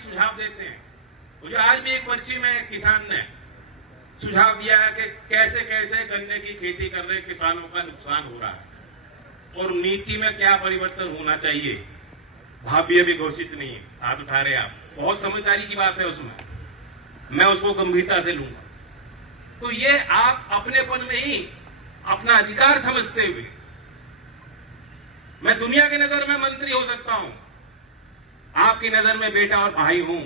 सुझाव देते हैं। मुझे आज भी एक पर्ची में किसान ने सुझाव दिया है कि कैसे कैसे गन्ने की खेती कर रहे किसानों का नुकसान हो रहा है और नीति में क्या परिवर्तन होना चाहिए। भावी अभी घोषित नहीं है, हाथ उठा रहे आप, बहुत समझदारी की बात है उसमें, मैं उसको गंभीरता से लूंगा। तो ये आप अपनेपन नहीं, अपना अधिकार समझते हुए, मैं दुनिया की नजर में मंत्री हो सकता हूं, आपकी नजर में बेटा और भाई हूं।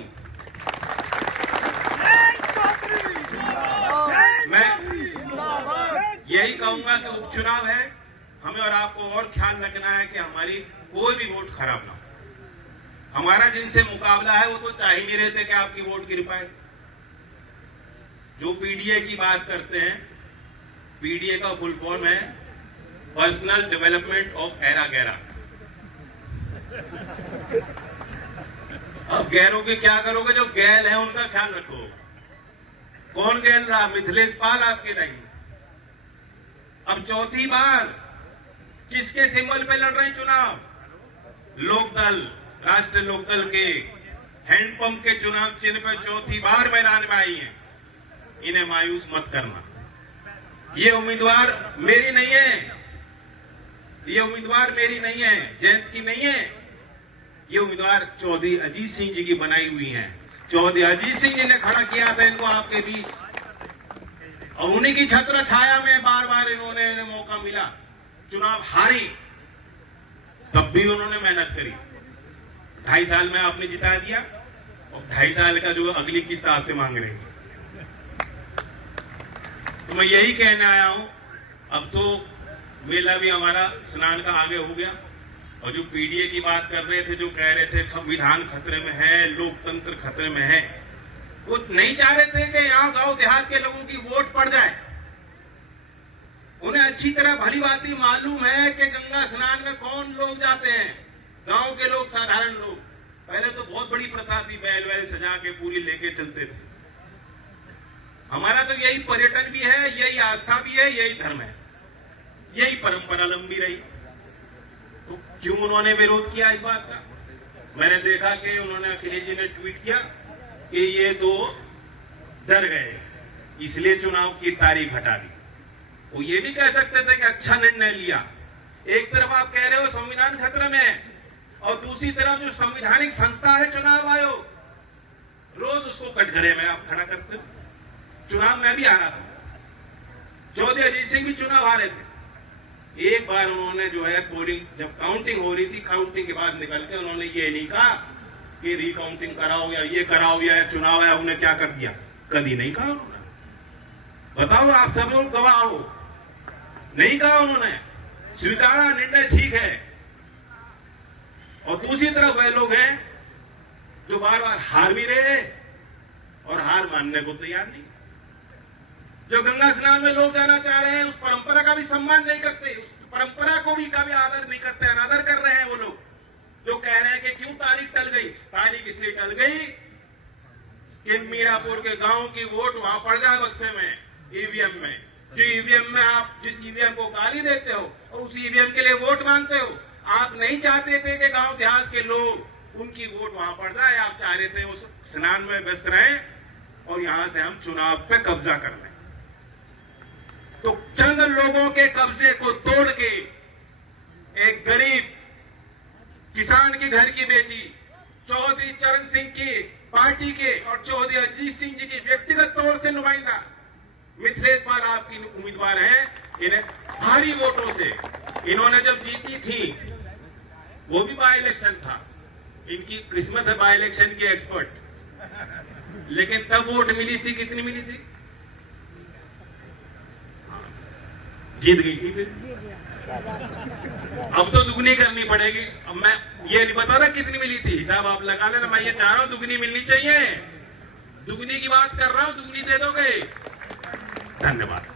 मैं यही कहूंगा कि उपचुनाव है, हमें और आपको और ख्याल रखना है कि हमारी कोई भी वोट खराब ना हो। हमारा जिनसे मुकाबला है वो तो चाह ही नहीं रहते कि आपकी वोट गिर पाए। जो पीडीए की बात करते हैं, पीडीए का फुल फॉर्म है पर्सनल डेवलपमेंट ऑफ एरा गैरा। अब गैरों के क्या करोगे? जो गैल है उनका ख्याल रखो। कौन गैल रहा? मिथिलेश पाल आपके टाइम। अब चौथी बार किसके सिंबल पे लड़ रहे हैं चुनाव? लोकदल, राष्ट्रीय लोकदल के हैंडपंप के चुनाव चिन्ह पे चौथी बार मैदान में आई है। इन्हें मायूस मत करना। ये उम्मीदवार मेरी नहीं है, ये उम्मीदवार मेरी नहीं है, जयंत की नहीं है। ये उम्मीदवार चौधरी अजीत सिंह जी की बनाई हुई है। चौधरी अजीत सिंह जी ने खड़ा किया था इनको आपके बीच, और उन्हीं की छत्र छाया में बार बार इन्होंने मौका मिला, चुनाव हारी, तब भी उन्होंने मेहनत करी। 2.5 साल में आपने जिता दिया और 2.5 साल का जो अगली किस्त आपसे मांग रहे हैं। तो मैं यही कहने आया हूं, अब तो मेला भी हमारा स्नान का आगे हो गया। और जो पीडीए की बात कर रहे थे, जो कह रहे थे संविधान खतरे में है, लोकतंत्र खतरे में है, वो नहीं चाह रहे थे कि यहां गांव देहात के लोगों की वोट पड़ जाए। उन्हें अच्छी तरह भली भांति मालूम है कि गंगा स्नान में कौन लोग जाते हैं, गांव के लोग, साधारण लोग। पहले तो बहुत बड़ी प्रथा थी, बैल वैल सजा के पूरी लेके चलते थे। हमारा तो यही पर्यटन भी है, यही आस्था भी है, यही धर्म है, यही परंपरा लंबी रही। तो क्यों उन्होंने विरोध किया इस बात का? मैंने देखा कि उन्होंने, अखिलेश जी ने ट्वीट किया कि ये तो डर गए इसलिए चुनाव की तारीख हटा दी। वो ये भी कह सकते थे कि अच्छा निर्णय लिया। एक तरफ आप कह रहे हो संविधान खतरे में है, और दूसरी तरफ जो संवैधानिक संस्था है चुनाव आयोग, रोज उसको कटघरे में आप खड़ा करते हो। चुनाव में भी हारा था, चौधरी अजीत सिंह भी चुनाव हारे थे। एक बार उन्होंने जो है पोलिंग, जब काउंटिंग हो रही थी, काउंटिंग के बाद निकल के उन्होंने ये नहीं कहा कि रिकाउंटिंग कराओ या ये कराओ या चुनाव है, उन्हें क्या कर दिया, कभी नहीं कहा उन्होंने। बताओ, आप सब लोग गवाह हो, नहीं कहा उन्होंने, स्वीकारा निर्णय ठीक है। और दूसरी तरफ वह लोग हैं जो बार बार हार भी रहे और हार मानने को तैयार नहीं। जो गंगा स्नान में लोग जाना चाह रहे हैं, उस परंपरा का भी सम्मान नहीं करते, उस परंपरा को भी कभी आदर नहीं करते, अनादर कर रहे हैं वो लोग जो कह रहे हैं कि क्यों तारीख टल गई। तारीख इसलिए टल गई कि मीरापुर के गांव की वोट वहां पड़ जाए बक्से में, ईवीएम में। जो ईवीएम में आप जिस ईवीएम को गाली देते हो और उस ईवीएम के लिए वोट मांगते हो, आप नहीं चाहते थे कि गांव देहात के लोग, उनकी वोट वहां पड़ जाए। आप चाह रहे थे उस स्नान में व्यस्त रहें और यहां से हम चुनाव पे कब्जा कर लें। तो चंद लोगों के कब्जे को तोड़ के एक गरीब किसान के घर की बेटी, चौधरी चरण सिंह की पार्टी के और चौधरी अजीत सिंह जी की व्यक्तिगत तौर से नुमाइंदा मिथिलेश पाल आपकी उम्मीदवार हैं। इन्हें भारी वोटों से इन्होंने जब जीती थी, वो भी बाय इलेक्शन था, इनकी किस्मत है बाय इलेक्शन की एक्सपर्ट, लेकिन तब वोट मिली थी, कितनी मिली थी? जीत गई थी फिर। अब तो दुगनी करनी पड़ेगी। अब मैं ये नहीं बता रहा कितनी मिली थी, हिसाब आप लगा लेना। मैं ये चाह रहा हूं दुगनी मिलनी चाहिए, दुगनी की बात कर रहा हूं, दुगनी दे दोगे। धन्यवाद।